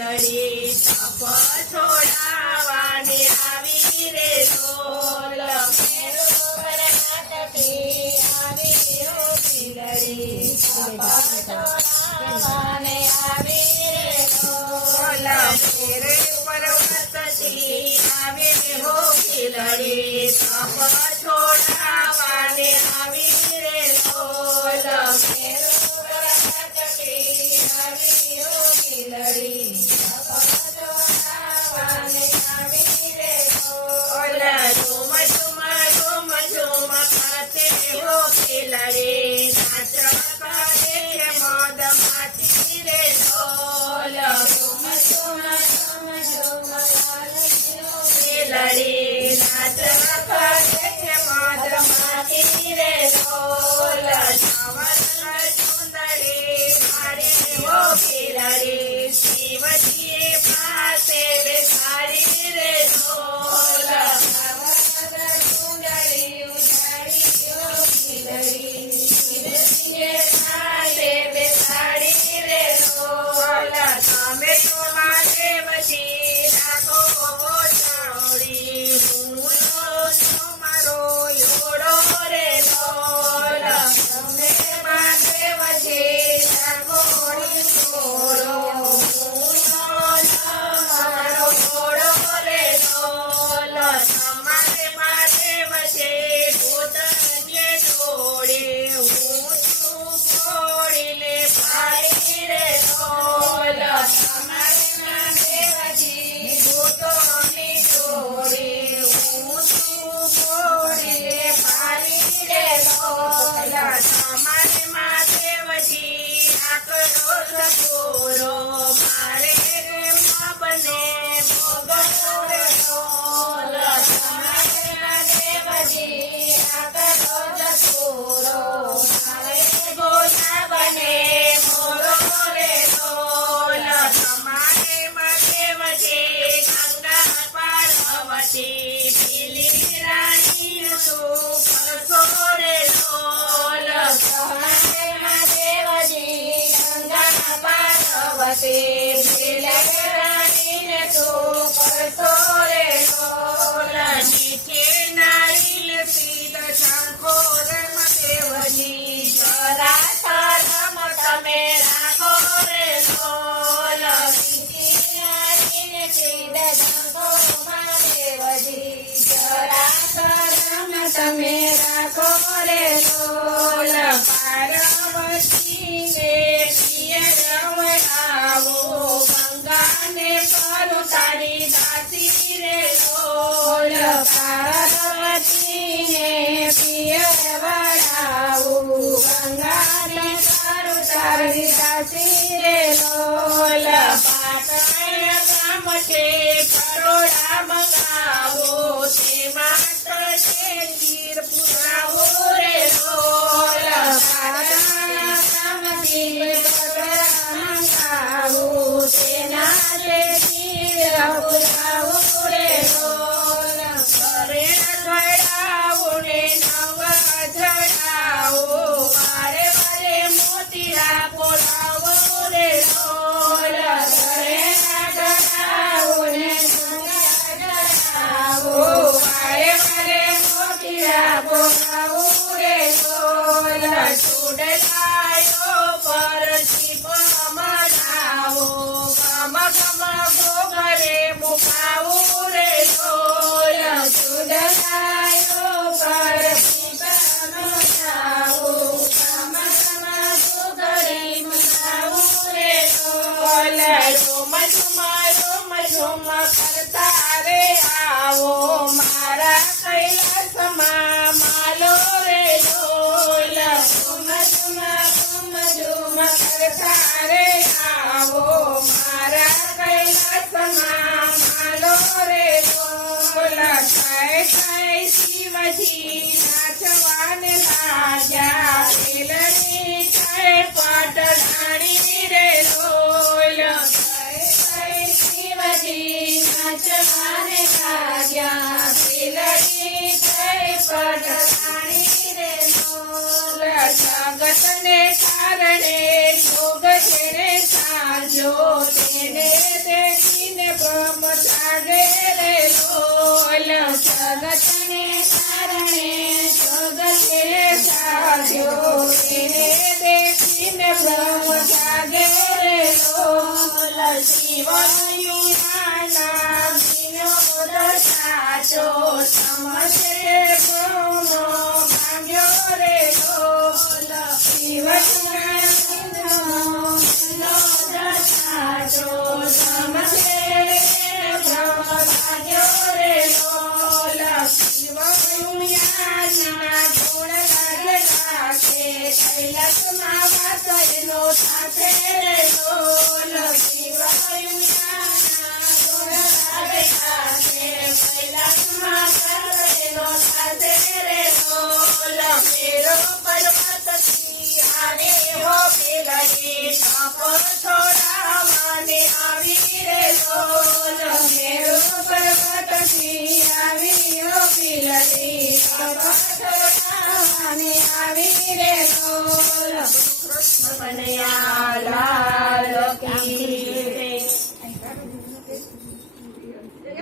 તરી તપ છોડાવાને આવી રે ઢોલ મેરુવર નાટકી આવી રો બિલડી તપ છોડાવાને આવી રે ઢોલ મેરે પર્વતથી આવી હો બિલડી તપ છોડાવાને આવી રે ઢોલ મેરુવર નાટકી આવી રો બિલડી લડે નાચ કરે મોદ માતી રે ઢોલ ઝુમ ઝુમ ઝુમ ઝુમ લડે નાચ કરે મોદ માતી રે ઢોલ સવન સુંદરી મારે હો બિલડે શિવજી પાસે બેસાડી રે ઢોલ સવન સુંદરી ઉજાડી હો બિલડી બેસાડી રે ઢોલ તમે તો મારે બધી રાખો ચોડી હું તમારો યોડો રે ઢોલ તમે મારે બધી રાખો છોડો હું તમારો યોડો રે ઢોલ તમારે મારે બધી ભૂત કે છોડે છોડીને પાડી રે ઢોલ તમારે માટે હજી ભૂતોની જોડે હું છોડીને પાડી રે ઢોલ તમારે માટે હજી આકડો સકોરો મારે બને ભોગવો રે ઢોલ તમારે માટે હજી આકડો સકોરો મારે બને મોરો રે ઢોલ તમારે માટે વજે ગંગા પાર્વતી પીલી રાણી તું કરશો રે ઢોલ તમારે માટે વજે ગંગા પાર્વતી પીલી રાણી તું કરશો રે ઢોલ નીચે નારી સીધ શંખો રમતે વજી જરા તમે રાખો રે ઢોલ તમે રાખો રે ઢોલ પાર્વતીને પિયર આવો ગંગાને કરું તારી દાસી રે ઢોલ પાર્વતીને પિયર વડાવો ગંગાને કરું તારી દાસી રે ઢોલ પાટણ ગામ છે પરોડા મંગાવો તે માત્ર છે ખીર પુરાવો રે ઢોલ પાટણ ગામથી પરોડા મંગાવો તેના રે ખીર પુરાવો રે ઢોલ ઘરે ઘડાવો ને નવ જડાવો વારે વારે મોતીરા બોલાવો રે ઢોલ ઘરે ઘડાવો ને જડાવો વારે વારે મોતીરા બોલાવો રે ઢોલ ચૂડલાયો પરથી પમરાવો ગમ ગમ ઘરે મુકાવો રે ઢોલ ચૂડલાયો પરથી પમરાવો ગમ ગમ ઘરે મુકાવો રે ઢોલ રોમ ઝુમ કરતા રે આવો મારા કૈલાસમાં માલો રે ઢોલ ઝુમ કરતા રે આવો મારા કૈલાસમાં માલો રે ઢોલ કઈ શિવજી નાચવાને લાગ્યા પેલની કઈ પાટલાણી રે ઢોલ શિવજી નાચવાને લાગ્યા પેલની કઈ પાટલાણી રે ઢોલ જગતને કારણે જોગ જેને સાજો તેને જાગે રે લોલ જગતને કારણે જગતે સાધ્યો એને દેખીને બ્રહ્મ જાગે રે લોલ શિવયુના વિનોદ સાચો સમજે બ્રહ્મ ભાગ્યો રે લોલ શિવયુના વિનોદ સાચો સમજે બ્રહ્મ ભાગ્યો રે લોલ શિવયુના ગુણ લાગે રાખે કૈલાસમાં વાસ એનો સાથે રે લોલ શિવયુના ગુણ લાગે રાખે કૈલાસમાં વાસ એનો સાથે રે લોલ મેરો પર્વતથી આવે હો પેગડી તપ થોડા મને આવી રે લોલ મેરો પર્વતથી આવી હો પેગડી તપ થોડા મને આવી રે લોલ કૃષ્ણ કનૈયા લાલ કી